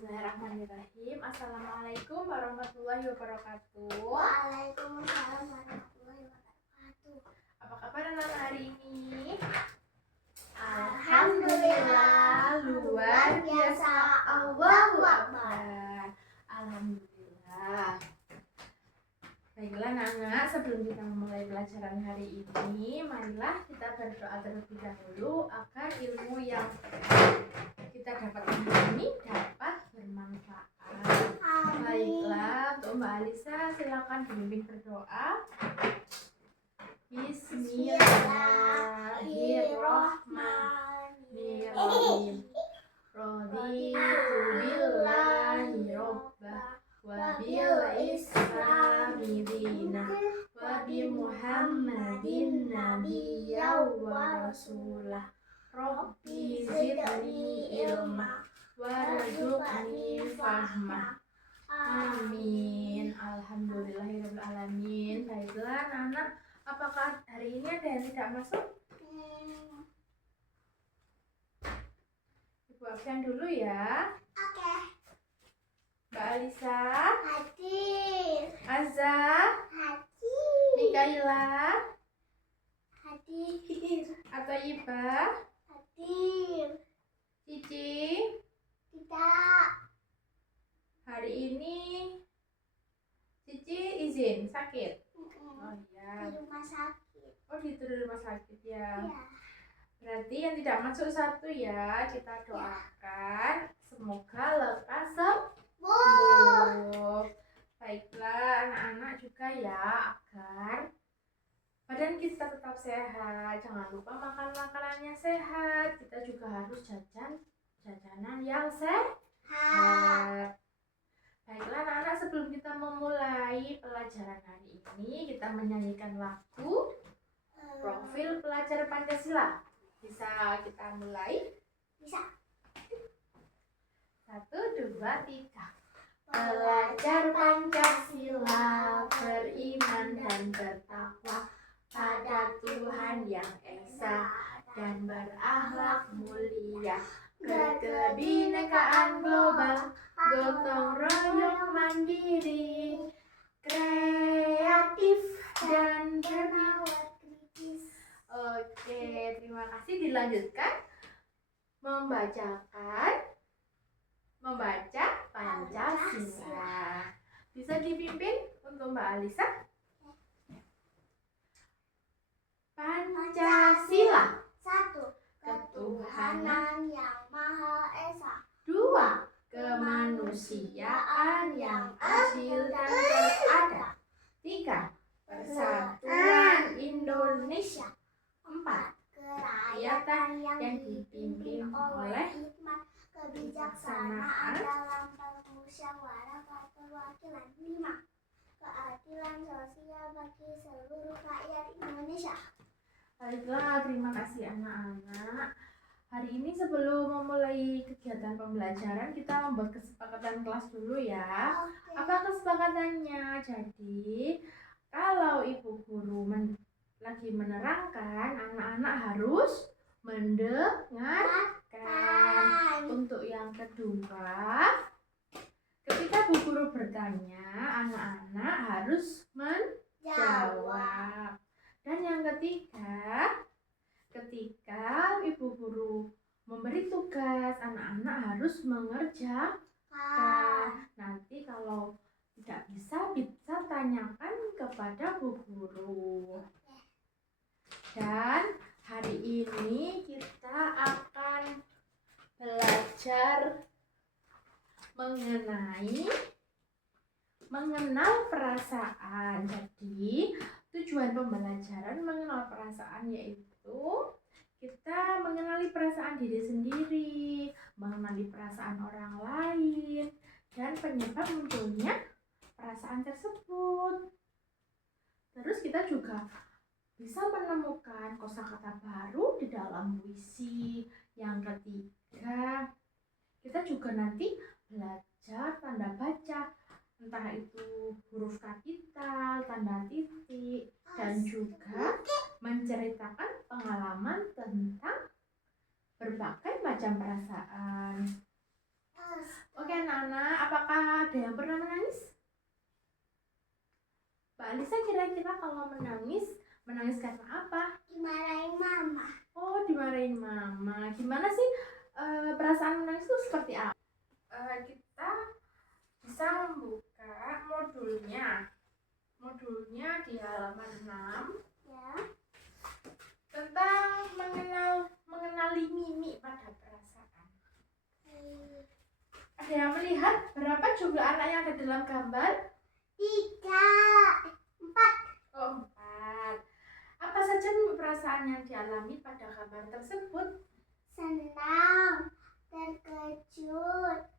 Bismillahirrahmanirrahim. Assalamualaikum warahmatullahi wabarakatuh. Waalaikumsalam warahmatullahi wabarakatuh. Apa kabar anak hari ini? Alhamdulillah, luar biasa. Allahu Akbar. Alhamdulillah. Baiklah anak-anak, sebelum kita memulai pelajaran hari ini, marilah kita berdoa terlebih dahulu agar ilmu yang kita dapatkan hari ini dapat bermanfaat. Baiklah, untuk Mbak Alisa silakan dibimbing berdoa. Bismillahirrahmanirrahim. Raditu billahi rabbah wa bil islami dina wa bi Muhammadin nabiyyan wa rasulah. Rabbi zidni ilma warzuqni fahma. Amin. Alhamdulillahirabbil alamin. Baiklah anak-anak, apakah hari ini ada yang tidak masuk? Ibu absen dulu ya. Oke. Mbak Alisa, Hadir. Azza, Hadir. Mikaila, Hadir. atau Iba, Hadir. Cici. Tidak. Hari ini Cici izin sakit. Oh iya. Di rumah sakit. Oh di rumah sakit ya. Ya. Berarti yang tidak masuk satu ya. Kita doakan semoga lekas sembuh. Baiklah anak-anak juga ya, agar badan kita tetap sehat. Jangan lupa makan makanannya sehat. Kita juga harus jajanan yang sehat. Baiklah anak-anak, sebelum kita memulai pelajaran hari ini, kita menyanyikan lagu Profil Pelajar Pancasila. Bisa kita mulai? Bisa. 1, 2, 3. Pelajar Pancasila beriman dan bertakwa pada Tuhan yang Esa dan berakhlak mulia, kebinekaan global, gotong royong mandiri, kreatif dan Bernalar kritis. Oke, terima kasih. Dilanjutkan membaca Pancasila. Bisa dipimpin untuk Mbak Alisa. Pancasila. 1. Ketuhanan yang Maha Esa. 2. Kemanusiaan yang adil dan beradab. 3. Persatuan Indonesia. 4. Kerakyatan yang dipimpin oleh oleh hikmat kebijaksanaan dalam permusyawarah perwakilan. 5. Keadilan sosial bagi seluruh rakyat Indonesia. Baiklah, terima kasih anak-anak. Hari ini sebelum memulai kegiatan pembelajaran, kita membuat kesepakatan kelas dulu ya. Apa kesepakatannya? Jadi, kalau ibu guru lagi menerangkan, anak-anak harus mendengarkan. Untuk yang kedua, ketika bu guru bertanya, anak-anak harus menjawab. Dan yang ketiga, ketika ibu guru memberi tugas, anak-anak harus mengerjakan. Nanti kalau tidak bisa tanyakan kepada bu guru. Dan hari ini kita akan belajar mengenal perasaan. Jadi tujuan pembelajaran mengenal perasaan yaitu kita mengenali perasaan diri sendiri, mengenali perasaan orang lain, dan penyebab munculnya perasaan tersebut. Terus kita juga bisa menemukan kosakata baru di dalam puisi. Yang ketiga, kita juga nanti belajar tanda baca, entah itu huruf kapital, tanda titik, dan juga menceritakan pengalaman tentang berbagai macam perasaan. Oke anak-anak, apakah ada yang pernah menangis? Mbak Alisa kira-kira kalau menangis karena apa? Dimarahin mama. Oh, dimarahin mama. Gimana sih perasaan menangis itu seperti apa? Kita bisa membuka modulnya di halaman 6 Ya. tentang mengenali mimik pada perasaan. Ada yang melihat berapa jumlah anak yang ada dalam gambar? 3, 4. Oh, 4. Apa saja mimik perasaan yang dialami pada gambar tersebut? Senang, terkejut,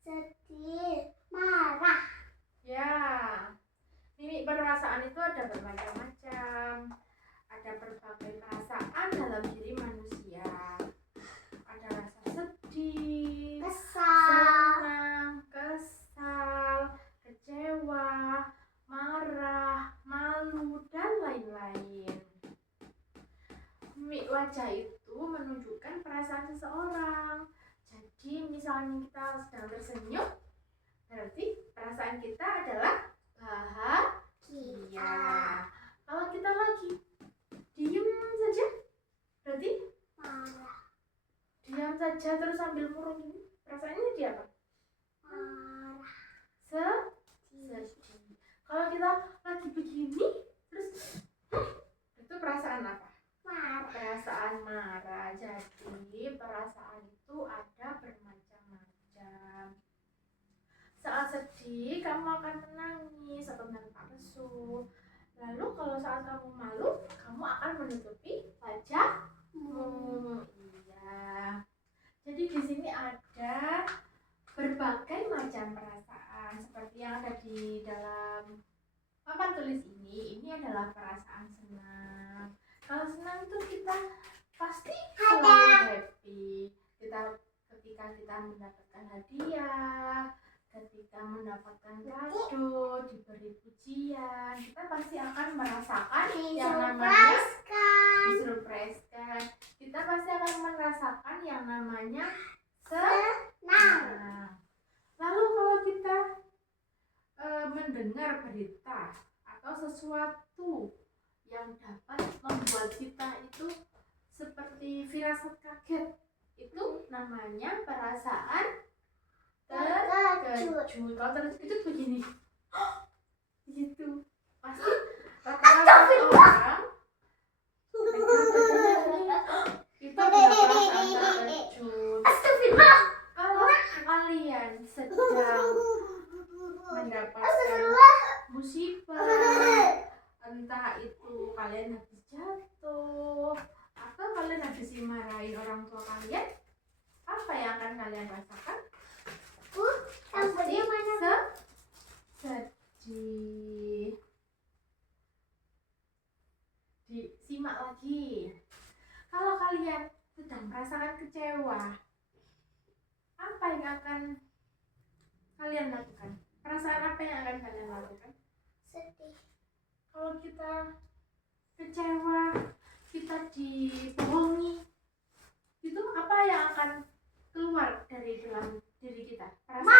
sedih, marah. Ya, mimik perasaan itu ada bermacam-macam. Ada berbagai perasaan dalam diri manusia. Ada rasa sedih, Kesal, senang, kesal, kecewa, marah, malu, dan lain-lain. Mimik wajah itu menunjukkan perasaan seseorang. Jadi misalnya kita sedang tersenyum, berarti perasaan kita adalah bahagia. Kalau kita lagi diam saja, berarti marah, diam saja terus sambil murung gini, perasaannya dia apa? marah, Sedih. Kalau kita lagi begini, terus itu perasaan apa? marah. Perasaan marah. Jadi perasaan itu ada bermacam-macam. Saat sedih, kamu akan menangis atau nampak lesu. Lalu kalau saat kamu malu, kamu akan menutupi wajahmu. Iya. Jadi di sini ada berbagai macam perasaan seperti yang ada di dalam papan tulis ini. Ini adalah perasaan senang. Kalau senang itu kita pasti selalu happy. Ketika kita mendapatkan hadiah, ketika mendapatkan kado, diberi pujian, kita pasti akan merasakan yang namanya disurprise-kan. Kita pasti akan merasakan yang namanya senang. Lalu kalau kita mendengar berita atau sesuatu yang dapat membuat kita itu seperti firasat kaget, itu namanya perasaan terkejut. Kalau terkejut begini, gitu. Pasti rata-rata orang itu adalah perasaan terkejut. Kalau kalian sedang mendapatkan musibah, entah itu kalian habis jatuh atau kalian habis dimarahin orang tua kalian, apa yang akan kalian rasakan? Pasti sedih. Disimak lagi. Kalau kalian sedang merasakan kecewa, apa yang akan kalian lakukan? Perasaan apa yang akan kalian lakukan? Sedih. Kalau kita kecewa, kita dibohongi, itu apa yang akan keluar dari dalam diri kita? Perasaan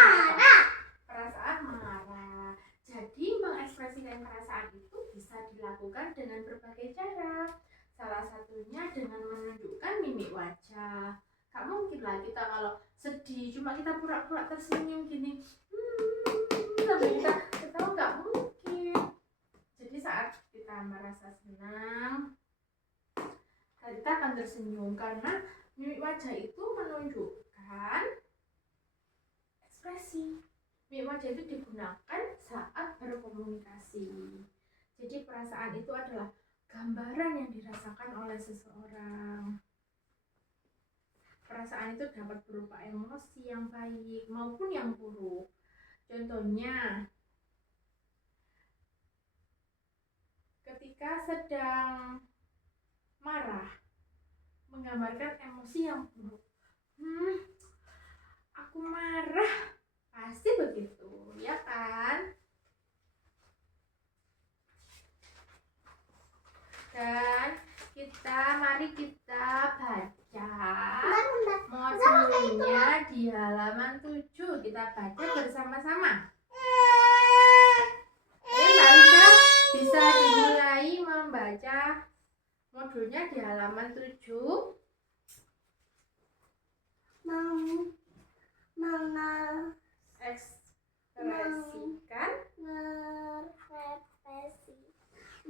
marah. Jadi mengekspresikan perasaan itu bisa dilakukan dengan berbagai cara. Salah satunya dengan menunjukkan mimik wajah. Gak mungkin lah kita kalau sedih cuma kita pura-pura tersenyum gini, sampai kita ketawa, gak mungkin. Jadi saat kita merasa senang, kita akan tersenyum karena mimik wajah itu menunjukkan ekspresi. Mimik wajah itu digunakan saat berkomunikasi. Jadi perasaan itu adalah gambaran yang dirasakan oleh seseorang. Perasaan itu dapat berupa emosi yang baik maupun yang buruk. Contohnya, ketika sedang marah, menggambarkan emosi yang buruk. Aku marah, pasti begitu, ya kan? Dan mari kita baca modulnya di halaman 7. Kita baca bersama-sama. Mbak Alisa bisa dimulai membaca modulnya di halaman 7.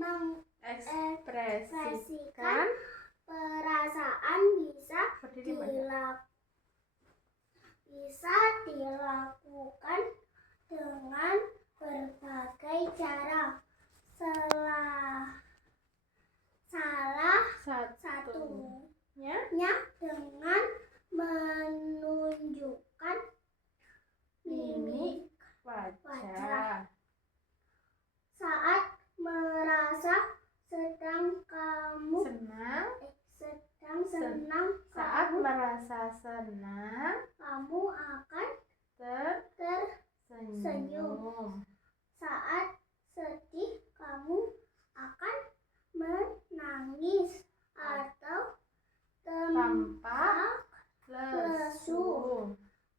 Mengekspresikan perasaan bisa dilakukan dengan berbagai cara. Salah satunya dengan menunjukkan mimik wajah. Saat merasa sedang Saat merasa senang, kamu akan tersenyum. Saat sedih, kamu akan menangis atau tampak lesu.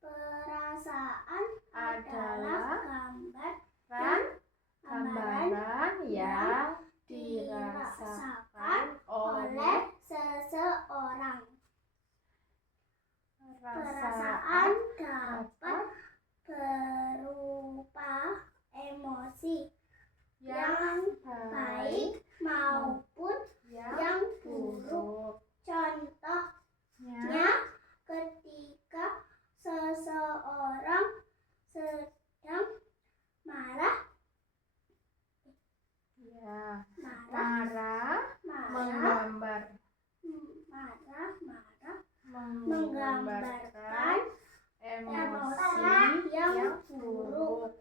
Perasaan Adalah gambaran yang dirasakan oleh seseorang. perasaan dapat berupa emosi yang baik maupun yang buruk. Contohnya, ketika seseorang sedang marah, menggambarkan emosi yang buruk.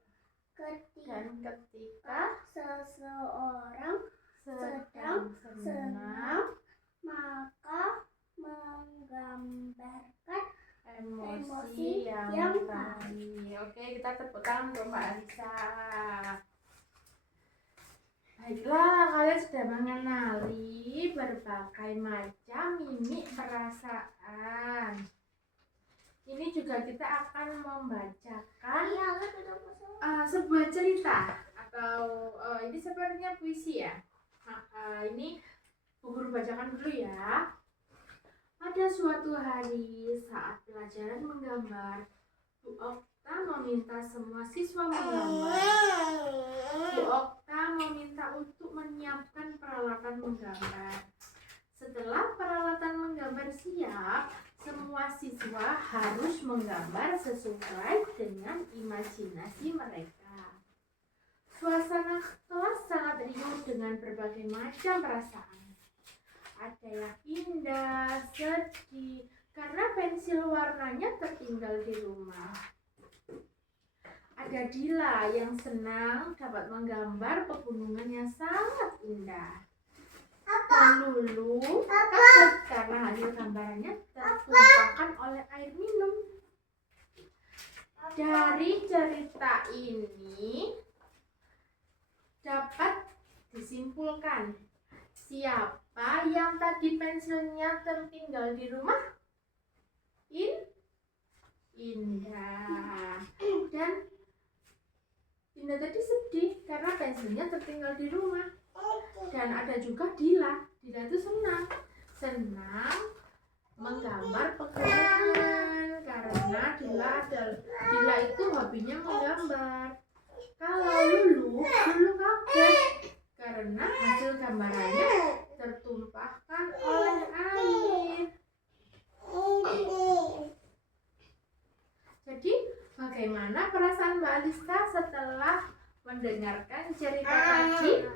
Ketika seseorang sedang senang, maka menggambarkan emosi yang baik. Oke, kita tepuk tangan untuk Mbak Alisa. Baiklah, kalian sudah mengenali berbagai macam mimik perasaan. Ini juga kita akan membacakan sebuah cerita atau ini sebenarnya puisi ya. Ini Bu Guru bacakan dulu ya. Pada suatu hari saat pelajaran menggambar, Bu Okta meminta semua siswa menggambar. Bu Okta meminta untuk menyiapkan peralatan menggambar. Setelah peralatan menggambar siap, semua siswa harus menggambar sesuai dengan imajinasi mereka. Suasana kelas sangat riuh dengan berbagai macam perasaan. Ada yang indah, sedih, karena pensil warnanya tertinggal di rumah. Ada Dila yang senang dapat menggambar pegunungan yang sangat indah. Dan Lulu takut karena hasil gambarannya tertumpahkan oleh air minum. Dari cerita ini dapat disimpulkan, siapa yang tadi pensilnya tertinggal di rumah? Indah. Dan Indah tadi sedih karena pensilnya tertinggal di rumah. Dan ada juga Dila. Dila itu senang menggambar pegunungan karena Dila itu hobinya menggambar. Kalau Lulu kaget karena hasil gambarannya tertumpahkan oleh air. Jadi bagaimana perasaan Mbak Alisa setelah mendengarkan cerita tadi?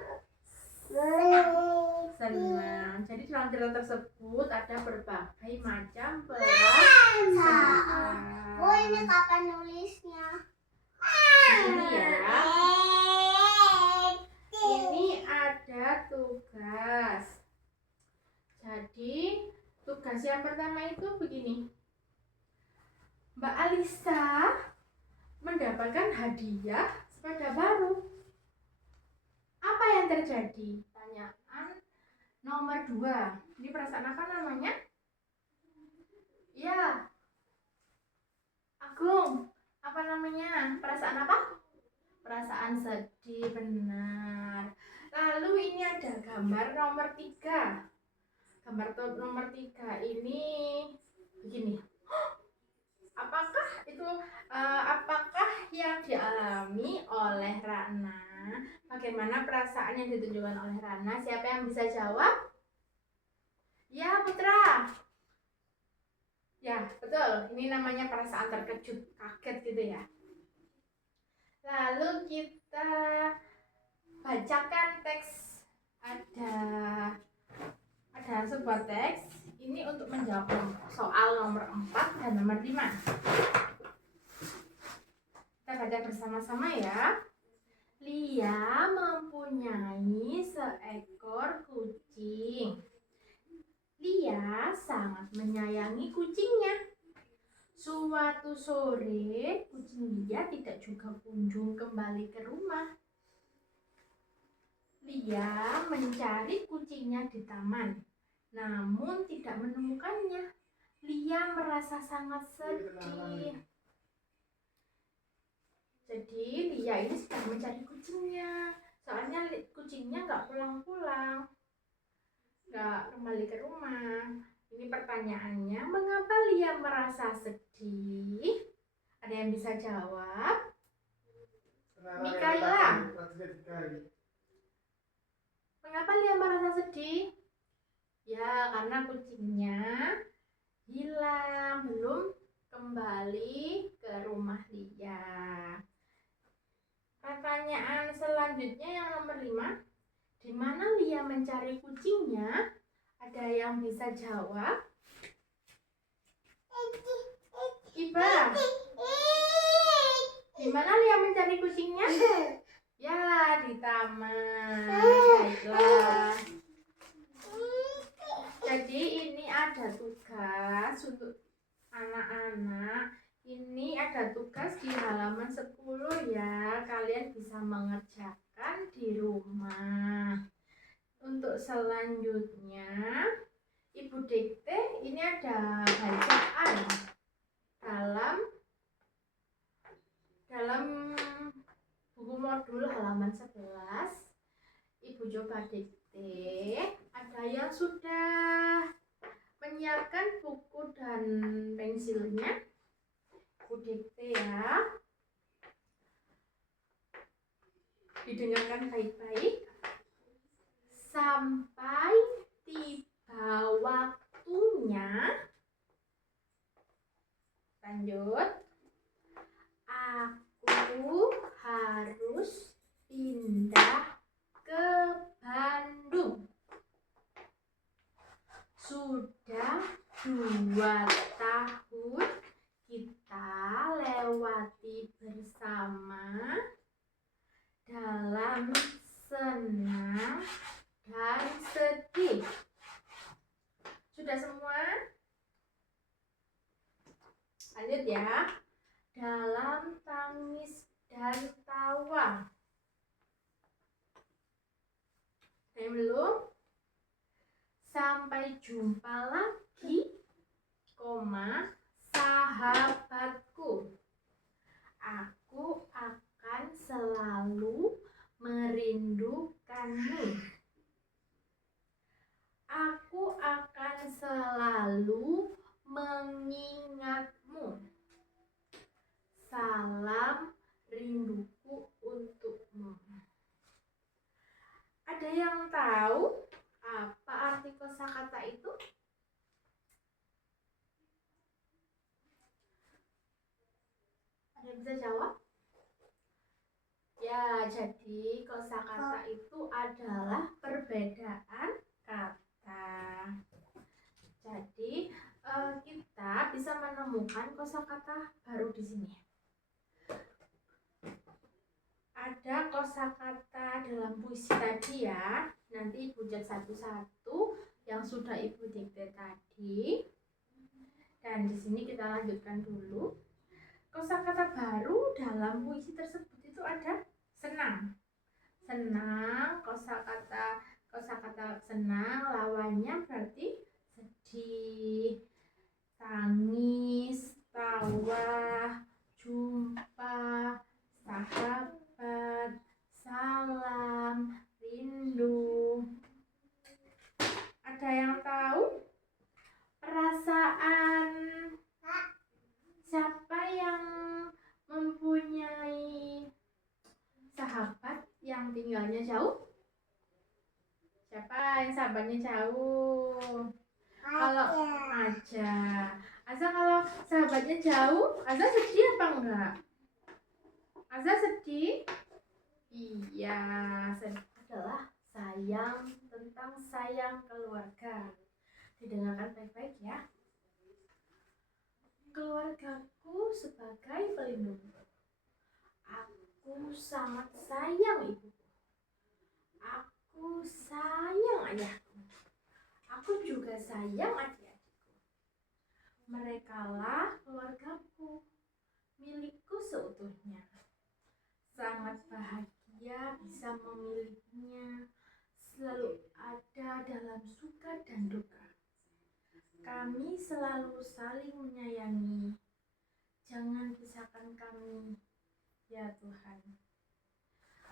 Senang. Jadi dalam cerita tersebut ada berbagai macam perasaan. Ini kapan nulisnya? Ini ya. Ini ada tugas. Jadi tugas yang pertama itu begini. Mbak Alisa mendapatkan hadiah sepeda baru. Apa yang terjadi? Pertanyaan nomor 2. Ini perasaan apa namanya? Ya. Perasaan apa? Perasaan sedih, benar. Lalu ini ada gambar nomor 3. Gambar nomor 3 ini begini. Apakah yang dialami oleh Rana? Bagaimana perasaan yang ditunjukkan oleh Rana? Siapa yang bisa jawab? Ya, Putra. Ya, betul. Ini namanya perasaan terkejut, kaget gitu ya. Lalu kita bacakan teks. Ada sebuah teks. Ini untuk menjawab soal nomor 4 dan nomor 5. Kita baca bersama-sama ya. Lia mempunyai seekor kucing. Lia sangat menyayangi kucingnya. Suatu sore, kucing Lia tidak juga kunjung kembali ke rumah. Lia mencari kucingnya di taman, namun tidak menemukannya. Lia merasa sangat sedih. Jadi Lia ini sedang mencari kucingnya. Soalnya kucingnya nggak pulang-pulang, nggak kembali ke rumah. Ini pertanyaannya, mengapa Lia merasa sedih? Ada yang bisa jawab? Mikaela. Mengapa Lia merasa sedih? Ya, karena kucingnya hilang, belum kembali ke rumah Lia. Pertanyaan selanjutnya yang nomor 5. Di mana Lia mencari kucingnya? Ada yang bisa jawab? Iba. Di mana Lia mencari kucingnya? Ya, di taman. Baiklah. Jadi ini ada tugas untuk anak-anak. Ini ada tugas di halaman 10 ya. Kalian bisa mengerjakan di rumah. Untuk selanjutnya, Ibu dikte ini ada bacaan dalam buku modul halaman 11. Ibu coba dikte. Ada yang sudah menyiapkan buku dan pensilnya? Ibu dikte ya. Didengarkan baik-baik. Sampai tiba waktunya. Lanjut. Aku harus pindah ke Bandung. Sudah 2 tahun kita lewati bersama dalam senang dan sedih. Sudah semua? Lanjut ya. Dalam tangis dan tawa. Belum? Sampai jumpa lagi, sahabatku. Aku akan selalu merindukanmu. Aku akan selalu mengingatmu. Salam rinduku untukmu. Ada yang tahu apa arti kosakata itu? Ada yang bisa jawab? Ya, jadi kosakata itu adalah perbedaan kata. Jadi kita bisa menemukan kosakata baru di sini. Ada kosakata dalam puisi tadi ya. Nanti Ibu cek satu-satu yang sudah Ibu dikte tadi. Dan di sini kita lanjutkan dulu. Kosakata baru dalam puisi tersebut itu ada senang. Senang, kosakata senang lawannya berarti sedih, tangis, tawa, jumpa, sahabatnya jauh? Kalau Ada. aja. Azza kalau sahabatnya jauh, Azza sedih apa enggak? Azza sedih? Iya, sedih adalah sayang, tentang sayang keluarga. Didengarkan baik-baik ya. Keluargaku sebagai pelindungku. Aku sangat sayang ibuku. Aku sayang ayahku. Aku juga sayang adik-adikku. Merekalah keluargaku, milikku seutuhnya. Sangat bahagia bisa memilikinya. Selalu ada dalam suka dan duka. Kami selalu saling menyayangi. Jangan pisahkan kami, ya Tuhan.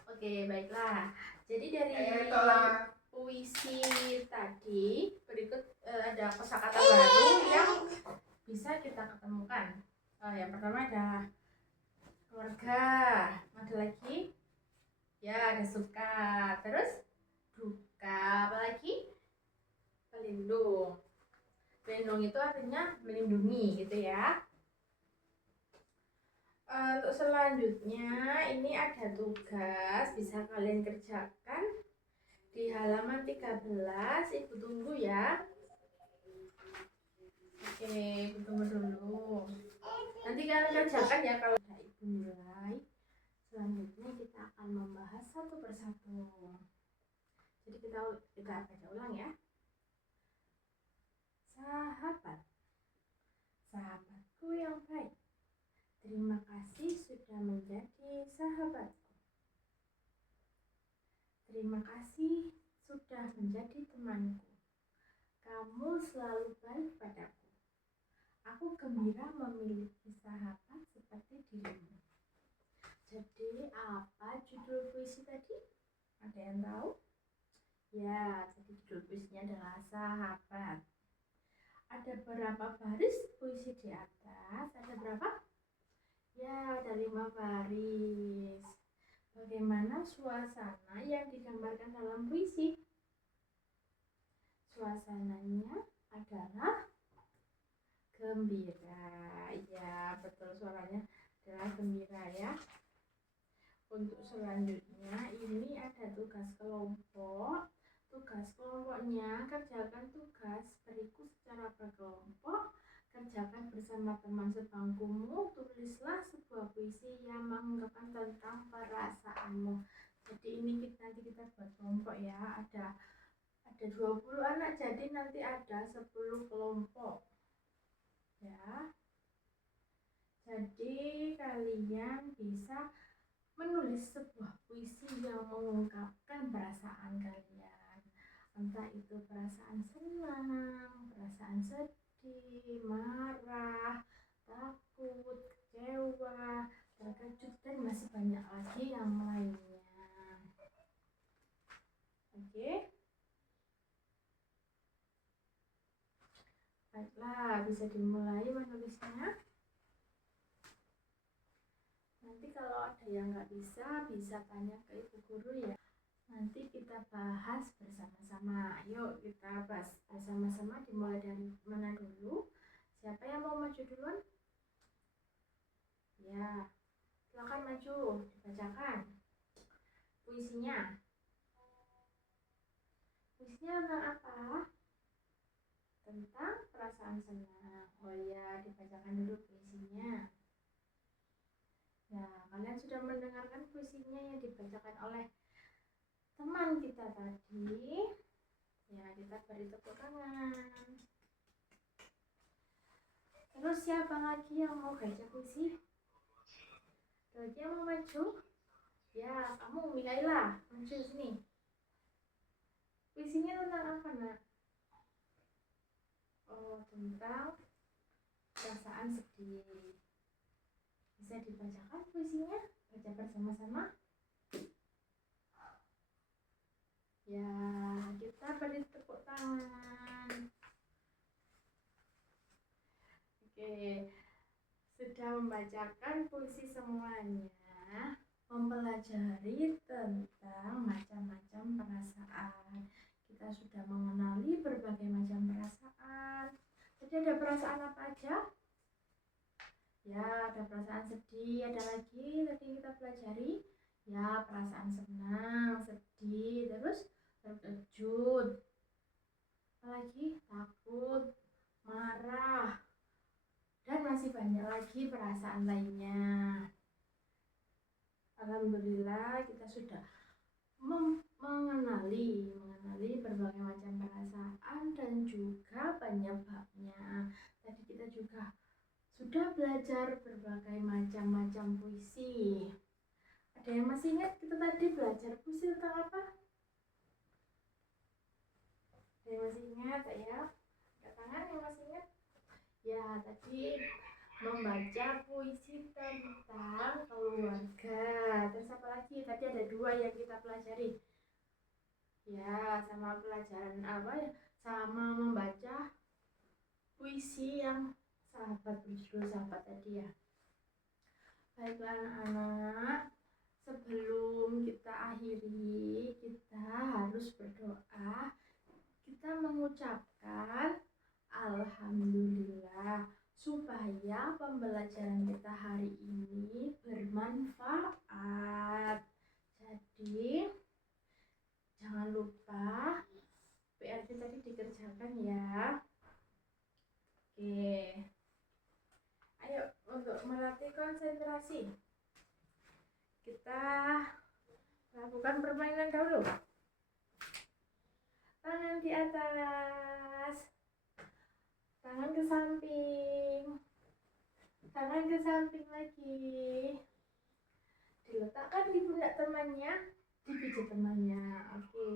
Oke, baiklah. Jadi dari puisi tadi berikut ada kosakata baru yang bisa kita ketemukan. Yang pertama ada keluarga, ada lagi ya ada suka, terus duka, apa lagi pelindung. Pelindung itu artinya melindungi gitu ya. Untuk selanjutnya ini ada tugas bisa kalian kerjakan di halaman 13. Ibu tunggu ya. Oke, ibu tunggu dulu. Nanti kalian kerjakan ya kalau udah ibu nilai. Selanjutnya kita akan membahas satu persatu. Jadi kita baca ulang ya. Sahabat, sahabatku yang baik. Terima kasih sudah menjadi sahabatku. Terima kasih sudah menjadi temanku. Kamu selalu baik padaku. Aku gembira memiliki sahabat seperti dirimu. Jadi apa judul puisi tadi? Ada yang tahu? Ya, jadi judul puisinya adalah sahabat. Ada berapa baris puisi di atas? Ada berapa? Ya, ada 5 baris. Bagaimana suasana yang digambarkan dalam puisi? Suasananya adalah gembira. Ya, betul, suaranya adalah gembira ya. Untuk selanjutnya ini ada tugas kelompok. Tugas kelompoknya kerjakan tugas berikut secara berkelompok. Kerjakan bersama teman sebangkumu. Tulislah sebuah puisi yang mengungkapkan tentang perasaanmu. Jadi ini nanti kita buat kelompok ya. Ada 20 anak, jadi nanti ada 10 kelompok ya. Jadi kalian bisa menulis sebuah puisi yang mengungkapkan perasaan kalian. Entah itu perasaan senang, perasaan sedih, marah, takut, kecewa, terkejut, dan masih banyak lagi yang lainnya. Oke. Baiklah, bisa dimulai menulisnya. Nanti kalau ada yang nggak bisa tanya ke ibu guru ya. Nanti kita bahas bersama-sama. Yuk kita bahas bersama-sama. Dimulai dari mana dulu? Siapa yang mau maju duluan? Ya, silakan maju. Dibacakan puisinya. Puisinya tentang apa? Tentang perasaan senang. Oh ya, dibacakan dulu puisinya. Nah, kalian sudah mendengarkan puisinya yang dibacakan oleh teman kita tadi. Ya, kita beri tepuk tangan. Terus siapa lagi yang mau baca puisi? Lagi yang mau maju? Ya, kamu Mikaela, maju sini. Puisinya tentang apa, nak? Oh, tentang perasaan sedih. Bisa dibacakan puisinya? Baca bersama-sama. Ya, kita beri tepuk tangan. Oke, sudah membacakan puisi semuanya, mempelajari tentang macam-macam perasaan. kita sudah mengenali berbagai macam perasaan. Jadi ada perasaan apa aja? Ya, ada perasaan sedih, ada lagi tadi kita pelajari. Ya, perasaan senang, sedih, terus terkejut. Apalagi takut, marah, dan masih banyak lagi perasaan lainnya. Alhamdulillah kita sudah mengenali berbagai macam perasaan dan juga penyebabnya. Tadi kita juga sudah belajar berbagai macam puisi. Ada yang masih ingat kita tadi belajar puisi tentang apa? Ada yang masih ingat ya? Angkat tangan yang masih ingat? Ya, tadi membaca puisi tentang keluarga. Terus apa lagi? Tadi ada 2 yang kita pelajari. Ya, sama pelajaran apa ya? Sama membaca puisi yang sahabat berjudul sahabat tadi ya. Baiklah anak-anak, sebelum kita akhiri, kita harus berdoa. Kita mengucapkan alhamdulillah supaya pembelajaran kita hari ini bermanfaat. Jadi jangan lupa PR tadi dikerjakan ya. Oke. Ayo untuk melatih konsentrasi. Kita lakukan permainan dahulu. Tangan di atas. Tangan ke samping. Tangan ke samping lagi. Diletakkan di pundak temannya, dipijit temannya. Oke.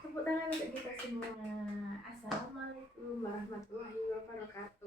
Tepuk tangan untuk kita semua. Assalamualaikum warahmatullahi wabarakatuh.